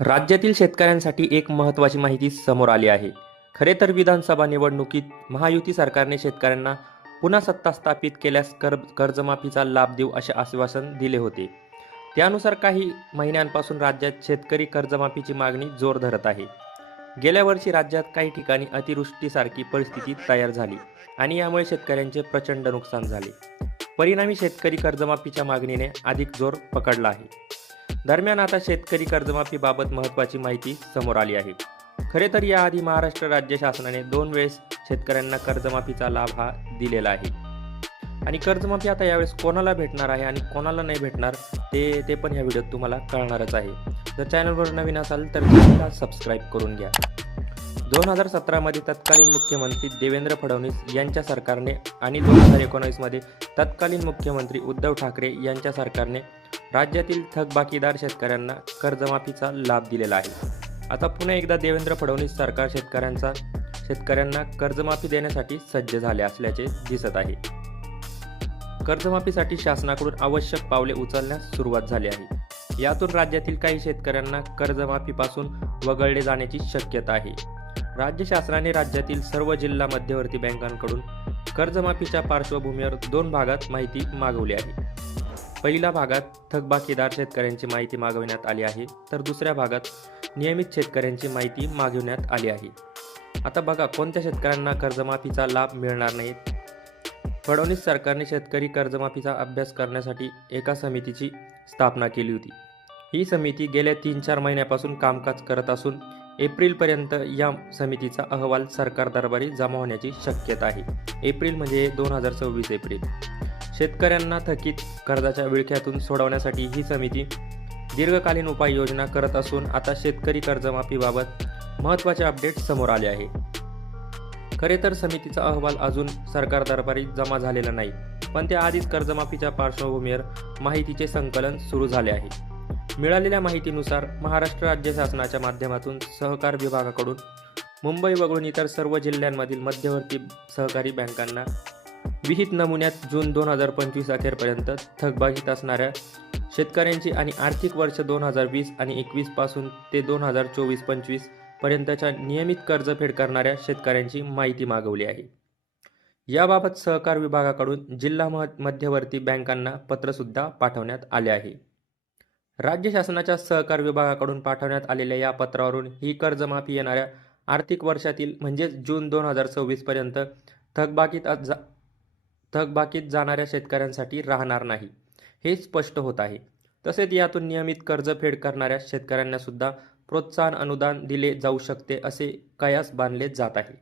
राज्यातील शेतकऱ्यांसाठी एक महत्त्वाची माहिती समोर आली आहे. खरे तर विधानसभा निवडणुकीत महायुती सरकारने शेतकऱ्यांना पुन्हा सत्ता स्थापित केल्यास कर्जमाफीचा लाभ देऊ असे आश्वासन दिले होते. त्यानुसार काही महिन्यांपासून राज्यात शेतकरी कर्जमाफीची मागणी जोर धरत आहे. गेल्या वर्षी राज्यात काही ठिकाणी अतिवृष्टीसारखी परिस्थिती तयार झाली आणि यामुळे शेतकऱ्यांचे प्रचंड नुकसान झाले. परिणामी शेतकरी कर्जमाफीच्या मागणीने अधिक जोर पकडला आहे. दरम्यान आता शेतकरी कर्जमाफीबाबत महत्त्वाची माहिती समोर आली आहे. खरे तर याआधी महाराष्ट्र राज्य शासनाने 2 वेळेस शेतकऱ्यांना कर्जमाफीचा लाभ हा दिलेला आहे. आणि कर्जमाफी आता यावेळेस कोणाला भेटणार आहे आणि कोणाला नाही भेटणार ते पण ह्या व्हिडिओत तुम्हाला कळणारच आहे. जर चॅनलवर नवीन असाल तर चॅनलला सबस्क्राईब करून घ्या. 2017 मध्ये तत्कालीन मुख्यमंत्री देवेंद्र फडणवीस यांच्या सरकारने आणि 2019 मध्ये तत्कालीन मुख्यमंत्री उद्धव ठाकरे यांच्या सरकारने राज्यातील थकबाकीदार शेतकऱ्यांना कर्जमाफीचा लाभ दिलेला आहे. आता पुन्हा एकदा देवेंद्र फडणवीस सरकार शेतकऱ्यांना कर्जमाफी देण्यासाठी सज्ज झाले असल्याचे दिसत आहे. कर्जमाफीसाठी शासनाकडून आवश्यक पावले उचलण्यास सुरुवात झाली आहे. यातून राज्यातील काही शेतकऱ्यांना कर्जमाफीपासून वगळले जाण्याची शक्यता आहे. राज्य शासनाने राज्यातील सर्व जिल्हा मध्यवर्ती बँकांकडून कर्जमाफीच्या पार्श्वभूमीवर 2 भागात माहिती मागवली आहे. पहिल्या भागात थकबाकीदार शेतकऱ्यांची माहिती मागविण्यात आली आहे, तर दुसऱ्या भागात नियमित शेतकऱ्यांची माहिती मागविण्यात आली आहे. आता बघा कोणत्या शेतकऱ्यांना कर्जमाफीचा लाभ मिळणार नाही. फडणवीस सरकारने शेतकरी कर्जमाफीचा अभ्यास करण्यासाठी एका समितीची स्थापना केली होती. ही समिती गेल्या 3-4 महिन्यापासून कामकाज करत असून एप्रिलपर्यंत या समितीचा अहवाल सरकार दरबारी जमा होण्याची शक्यता आहे. एप्रिल म्हणजे 2026 एप्रिल. शेतकऱ्यांना थकीत कर्जाच्या विळख्यातून सोडवण्यासाठी ही समिती दीर्घकालीन उपाययोजना करत असून आता शेतकरी कर्जमाफीबाबत महत्त्वाचे अपडेट समोर आले आहे. खरे तर समितीचा अहवाल अजून सरकार दरबारी जमा झालेला नाही, पण त्याआधीच कर्जमाफीच्या पार्श्वभूमीवर माहितीचे संकलन सुरू झाले आहे. मिळालेल्या माहितीनुसार महाराष्ट्र राज्य शासनाच्या माध्यमातून सहकार विभागाकडून मुंबई वगळून इतर सर्व जिल्ह्यांमधील मध्यवर्ती सहकारी बँकांना विहित नमुन्यात जून 2025 अखेरपर्यंत थकबाकीत असणाऱ्या शेतकऱ्यांची आणि आर्थिक वर्ष 2020 आणि 21 पासून ते 2024-25 पर्यंतच्या नियमित कर्जफेड करणाऱ्या शेतकऱ्यांची माहिती मागवली आहे. याबाबत सहकार विभागाकडून जिल्हा मध्यवर्ती बँकांना पत्रसुद्धा पाठवण्यात आले आहे. राज्य शासनाच्या सहकार विभागाकडून पाठवण्यात आलेल्या या पत्रावरून ही कर्जमाफी येणाऱ्या आर्थिक वर्षातील म्हणजेच जून 2026 पर्यंत थकबाकीत जाणाऱ्या शेतकऱ्यांसाठी राहणार नाही, हे स्पष्ट होत आहे. तसेच यातून नियमित कर्जफेड करणाऱ्या शेतकऱ्यांना सुद्धा प्रोत्साहन अनुदान दिले जाऊ शकते असे कयास बांधले जात आहे.